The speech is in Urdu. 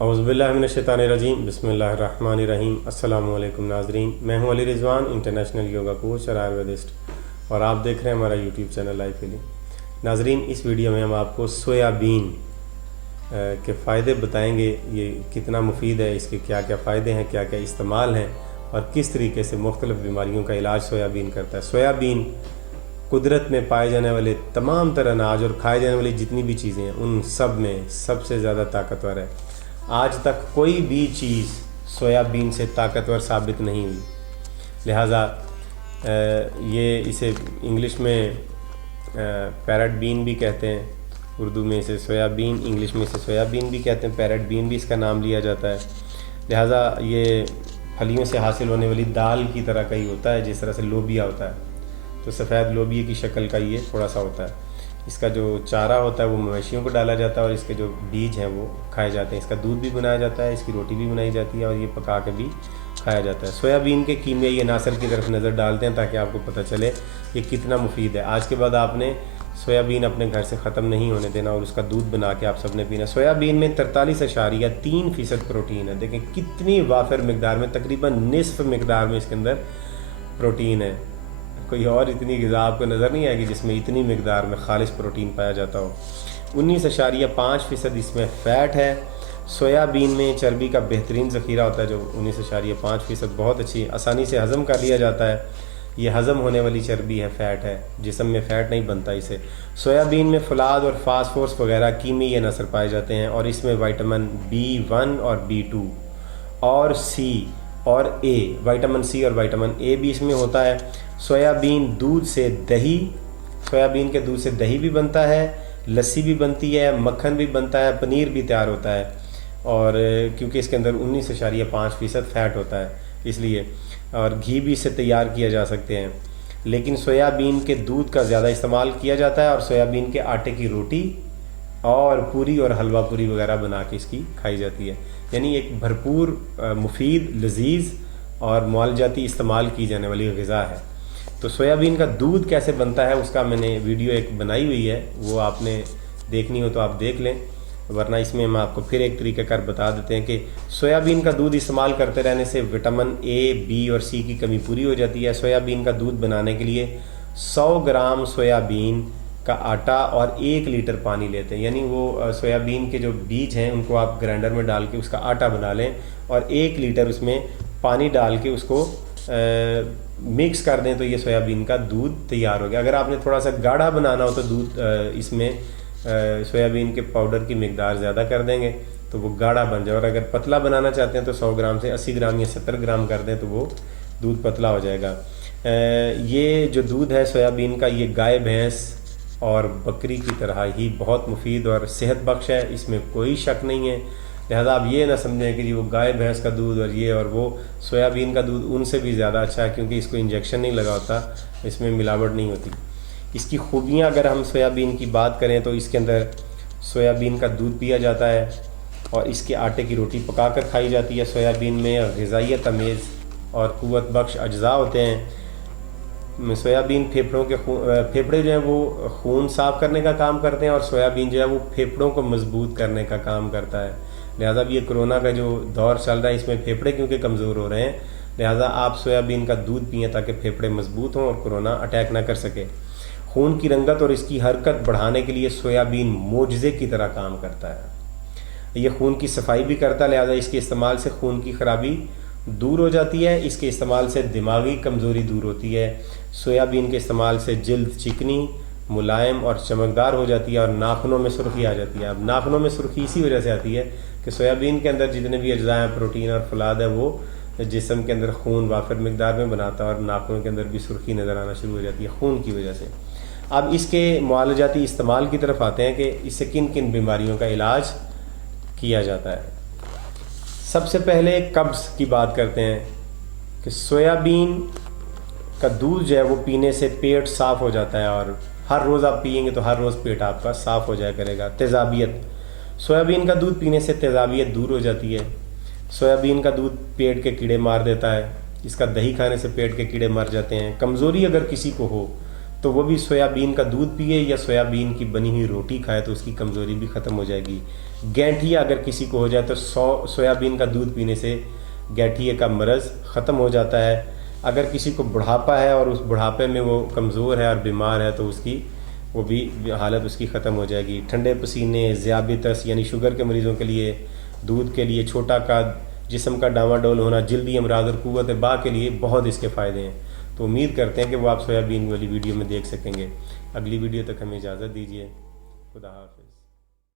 اعوذ باللہ من الشیطان الرجیم بسم اللہ الرحمن الرحیم۔ السلام علیکم ناظرین، میں ہوں علی رضوان، انٹرنیشنل یوگا کوچ اور آیورویدسٹ، اور آپ دیکھ رہے ہیں ہمارا یوٹیوب چینل لائف ہیلنگ۔ ناظرین، اس ویڈیو میں ہم آپ کو سویا بین کے فائدے بتائیں گے، یہ کتنا مفید ہے، اس کے کیا کیا فائدے ہیں، کیا کیا استعمال ہیں، اور کس طریقے سے مختلف بیماریوں کا علاج سویا بین کرتا ہے۔ سویا بین قدرت میں پائے جانے والے تمام تر اناج اور کھائے جانے والی جتنی بھی چیزیں ہیں ان سب میں سب سے زیادہ طاقتور ہے۔ آج تک کوئی بھی چیز سویا بین سے طاقتور ثابت نہیں ہوئی، لہٰذا یہ اسے انگلش میں پیرٹ بین بھی کہتے ہیں، اردو میں اسے سویا بین، انگلش میں اسے سویا بین بھی کہتے ہیں، پیرٹ بین بھی اس کا نام لیا جاتا ہے۔ لہٰذا یہ پھلیوں سے حاصل ہونے والی دال کی طرح کا ہی ہوتا ہے، جس طرح سے لوبیا ہوتا ہے، تو سفید لوبیا کی شکل کا یہ تھوڑا سا ہوتا ہے۔ اس کا جو چارہ ہوتا ہے وہ مویشیوں کو ڈالا جاتا ہے، اور اس کے جو بیج ہیں وہ کھائے جاتے ہیں۔ اس کا دودھ بھی بنایا جاتا ہے، اس کی روٹی بھی بنائی جاتی ہے، اور یہ پکا کے بھی کھایا جاتا ہے۔ سویا بین کے کیمیائی عناصر کی طرف نظر ڈالتے ہیں تاکہ آپ کو پتہ چلے یہ کتنا مفید ہے۔ آج کے بعد آپ نے سویا بین اپنے گھر سے ختم نہیں ہونے دینا، اور اس کا دودھ بنا کے آپ سب نے پینا۔ سویا بین میں 43.3% پروٹین ہے۔ دیکھیں کتنی وافر مقدار میں، تقریباً نصف مقدار میں اس کے اندر پروٹین ہے۔ کوئی اور اتنی غذا آپ کو نظر نہیں آئے گی جس میں اتنی مقدار میں خالص پروٹین پایا جاتا ہو۔ 19.5% اس میں فیٹ ہے۔ سویا بین میں چربی کا بہترین ذخیرہ ہوتا ہے، جو 19.5% بہت اچھی آسانی سے ہضم کر لیا جاتا ہے۔ یہ ہضم ہونے والی چربی ہے، فیٹ ہے، جسم میں فیٹ نہیں بنتا اسے۔ سویا بین میں فولاد اور فاسفورس وغیرہ کیمیائی عناصر پائے جاتے ہیں، اور اس میں وٹامن B1 اور B2 اور سی اور اے، وٹامن سی اور وٹامن اے بھی اس میں ہوتا ہے۔ سویا بین کے دودھ سے دہی بھی بنتا ہے، لسی بھی بنتی ہے، مکھن بھی بنتا ہے، پنیر بھی تیار ہوتا ہے، اور کیونکہ اس کے اندر 19.5% فیٹ ہوتا ہے اس لیے، اور گھی بھی اس سے تیار کیا جا سکتے ہیں۔ لیکن سویا بین کے دودھ کا زیادہ استعمال کیا جاتا ہے، اور سویا بین کے آٹے کی روٹی اور پوری اور حلوہ پوری وغیرہ بنا کے اس کی کھائی جاتی ہے۔ یعنی ایک بھرپور، مفید، لذیذ اور معالجاتی استعمال کی جانے والی غذا ہے۔ تو سویا بین کا دودھ کیسے بنتا ہے اس کا میں نے ویڈیو ایک بنائی ہوئی ہے، وہ آپ نے دیکھنی ہو تو آپ دیکھ لیں، ورنہ اس میں ہم آپ کو پھر ایک طریقہ کار بتا دیتے ہیں کہ سویا بین کا دودھ استعمال کرتے رہنے سے وٹامن اے، بی اور سی کی کمی پوری ہو جاتی ہے۔ سویا بین کا دودھ بنانے کے لیے 100 گرام سویا بین کا آٹا اور 1 لیٹر پانی لیتے ہیں، یعنی وہ سویا بین کے جو بیج ہیں ان کو آپ گرائنڈر میں ڈال کے اس کا آٹا بنا لیں، اور 1 لیٹر اس میں پانی ڈال کے اس کو مکس کر دیں، تو یہ سویا بین کا دودھ تیار ہو گیا۔ اگر آپ نے تھوڑا سا گاڑھا بنانا ہو تو دودھ اس میں سویا بین کے پاؤڈر کی مقدار زیادہ کر دیں گے تو وہ گاڑھا بن جائے، اور اگر پتلا بنانا چاہتے ہیں تو 100 گرام سے 80 گرام یا 70 گرام کر دیں تو وہ دودھ پتلا ہو جائے گا۔ یہ جو دودھ ہے سویا بین کا، یہ گائے، بھینس اور بکری کی طرح ہی بہت مفید اور صحت بخش ہے، اس میں کوئی شک نہیں ہے۔ لہذا آپ یہ نہ سمجھیں کہ وہ گائے بھینس کا دودھ اور یہ اور وہ، سویا بین کا دودھ ان سے بھی زیادہ اچھا ہے، کیونکہ اس کو انجیکشن نہیں لگا ہوتا، اس میں ملاوٹ نہیں ہوتی۔ اس کی خوبیاں اگر ہم سویا بین کی بات کریں تو اس کے اندر سویا بین کا دودھ پیا جاتا ہے، اور اس کے آٹے کی روٹی پکا کر کھائی جاتی ہے۔ سویا بین میں غذائیت امیز اور قوت بخش اجزاء ہوتے ہیں۔ سویا بین پھیپھڑے جو ہیں وہ خون صاف کرنے کا کام کرتے ہیں، اور سویا بین جو ہے وہ پھیپھڑوں کو مضبوط کرنے کا کام کرتا ہے۔ لہٰذا یہ کرونا کا جو دور چل رہا ہے اس میں پھیپھڑے کیونکہ کمزور ہو رہے ہیں، لہٰذا آپ سویا بین کا دودھ پئیں تاکہ پھیپھڑے مضبوط ہوں اور کرونا اٹیک نہ کر سکے۔ خون کی رنگت اور اس کی حرکت بڑھانے کے لیے سویا بین معجزے کی طرح کام کرتا ہے۔ یہ خون کی صفائی بھی کرتا ہے، لہٰذا اس کے استعمال سے خون کی خرابی دور ہو جاتی ہے، اس کے استعمال سے دماغی کمزوری دور ہوتی ہے۔ سویا بین کے استعمال سے جلد چکنی، ملائم اور چمکدار ہو جاتی ہے، اور ناخنوں میں سرخی آ جاتی ہے۔ اب ناخنوں میں سرخی اسی وجہ سے آتی ہے کہ سویا بین کے اندر جتنے بھی اجزاء ہیں، پروٹین اور فولاد ہے، وہ جسم کے اندر خون وافر مقدار میں بناتا ہے، اور ناخنوں کے اندر بھی سرخی نظر آنا شروع ہو جاتی ہے خون کی وجہ سے۔ اب اس کے معالجاتی استعمال کی طرف آتے ہیں کہ اس سے کن کن بیماریوں کا علاج کیا جاتا ہے۔ سب سے پہلے قبض کی بات کرتے ہیں کہ سویا بین کا دودھ جو ہے وہ پینے سے پیٹ صاف ہو جاتا ہے، اور ہر روز آپ پئیں گے تو ہر روز پیٹ آپ کا صاف ہو جایا کرے گا۔ تیزابیت، سویا بین کا دودھ پینے سے تیزابیت دور ہو جاتی ہے۔ سویا بین کا دودھ پیٹ کے کیڑے مار دیتا ہے، اس کا دہی کھانے سے پیٹ کے کیڑے مر جاتے ہیں۔ کمزوری اگر کسی کو ہو تو وہ بھی سویا بین کا دودھ پیے یا سویا بین کی بنی ہوئی روٹی کھائے تو اس کی کمزوری بھی ختم ہو جائے گی۔ گینٹھیا اگر کسی کو ہو جائے تو سویابین کا دودھ پینے سے گینٹھیے کا مرض ختم ہو جاتا ہے۔ اگر کسی کو بڑھاپا ہے اور اس بڑھاپے میں وہ کمزور ہے اور بیمار ہے تو وہ بھی حالت اس کی ختم ہو جائے گی۔ ٹھنڈے پسینے، ذیابیطس یعنی شوگر کے مریضوں کے لیے، دودھ کے لیے، چھوٹا قد، جسم کا ڈاواں ڈول ہونا، جلدی امراض اور قوت باہ کے لیے بہت اس کے فائدے ہیں۔ تو امید کرتے ہیں کہ وہ آپ سویابین والی ویڈیو میں دیکھ سکیں گے۔ اگلی ویڈیو تک ہمیں اجازت دیجیے۔ خدا حافظ۔